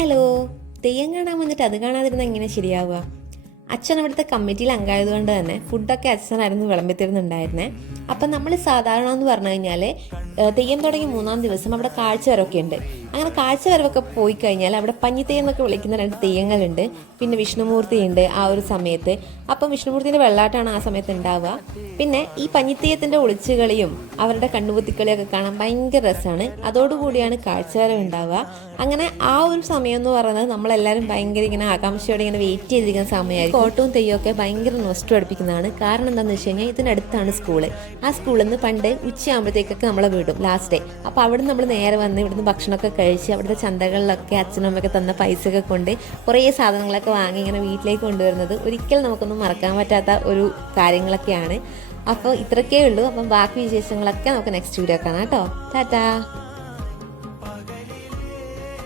Hello, Theyyam കാണാൻ വന്നിട്ട് അത് കാണാതിരുന്ന എങ്ങനെ ശരിയാവുക? അച്ഛൻ അവിടുത്തെ കമ്മിറ്റിയിൽ അംഗമായതുകൊണ്ട് തന്നെ ഫുഡൊക്കെ അച്ഛനായിരുന്നു വിളമ്പിത്തരുന്നുണ്ടായിരുന്നേ. അപ്പം നമ്മൾ സാധാരണ എന്ന് പറഞ്ഞു കഴിഞ്ഞാൽ തെയ്യം തുടങ്ങി 3-ാം ദിവസം അവിടെ കാഴ്ചവരവൊക്കെ ഉണ്ട്. അങ്ങനെ കാഴ്ചവരവൊക്കെ പോയി കഴിഞ്ഞാൽ അവിടെ പഞ്ഞിത്തെയ്യം എന്നൊക്കെ വിളിക്കുന്ന 2 തെയ്യങ്ങളുണ്ട്. പിന്നെ വിഷ്ണുമൂർത്തി ഉണ്ട് ആ ഒരു സമയത്ത്. അപ്പം വിഷ്ണുമൂർത്തിൻ്റെ വെള്ളാട്ടമാണ് ആ സമയത്ത് ഉണ്ടാവുക. പിന്നെ ഈ പഞ്ഞിത്തെയ്യത്തിൻ്റെ ഒളിച്ചുകളിയും അവരുടെ കണ്ണുകുത്തിക്കളിയൊക്കെ കാണാൻ ഭയങ്കര രസമാണ്. അതോടുകൂടിയാണ് കാഴ്ചവരവ് ഉണ്ടാവുക. അങ്ങനെ ആ ഒരു സമയം എന്ന് പറയുന്നത് നമ്മളെല്ലാവരും ഭയങ്കര ഇങ്ങനെ ആകാംക്ഷയോടെ ഇങ്ങനെ വെയിറ്റ് ചെയ്തിരിക്കുന്ന സമയമായിരിക്കും. കോട്ടവും തെയ്യമൊക്കെ ഭയങ്കര നൊസ്റ്റു അടുപ്പിക്കുന്നതാണ്. കാരണം എന്താണെന്ന് വെച്ച് കഴിഞ്ഞാൽ ഇതിനടുത്താണ് സ്കൂള്. ആ സ്കൂളിൽ നിന്ന് പണ്ട് ഉച്ചയാകുമ്പോഴത്തേക്കൊക്കെ നമ്മളെ വിടും ലാസ്റ്റ് ഡേ. അപ്പോൾ അവിടെ നമ്മൾ നേരെ വന്ന് ഇവിടുന്ന് ഭക്ഷണമൊക്കെ കഴിച്ച് അവിടുത്തെ ചന്തകളിലൊക്കെ അച്ഛനും അമ്മയൊക്കെ തന്ന പൈസയൊക്കെ കൊണ്ട് കുറേ സാധനങ്ങളൊക്കെ വാങ്ങി ഇങ്ങനെ വീട്ടിലേക്ക് കൊണ്ടുവരുന്നത് ഒരിക്കലും നമുക്കൊന്നും മറക്കാൻ പറ്റാത്ത ഒരു കാര്യങ്ങളൊക്കെയാണ്. അപ്പോൾ ഇത്രയൊക്കെ ഉള്ളൂ. അപ്പം ബാക്കി വിശേഷങ്ങളൊക്കെ നമുക്ക് നെക്സ്റ്റ് വീഡിയോ കാണാം കേട്ടോ. ടാറ്റാ.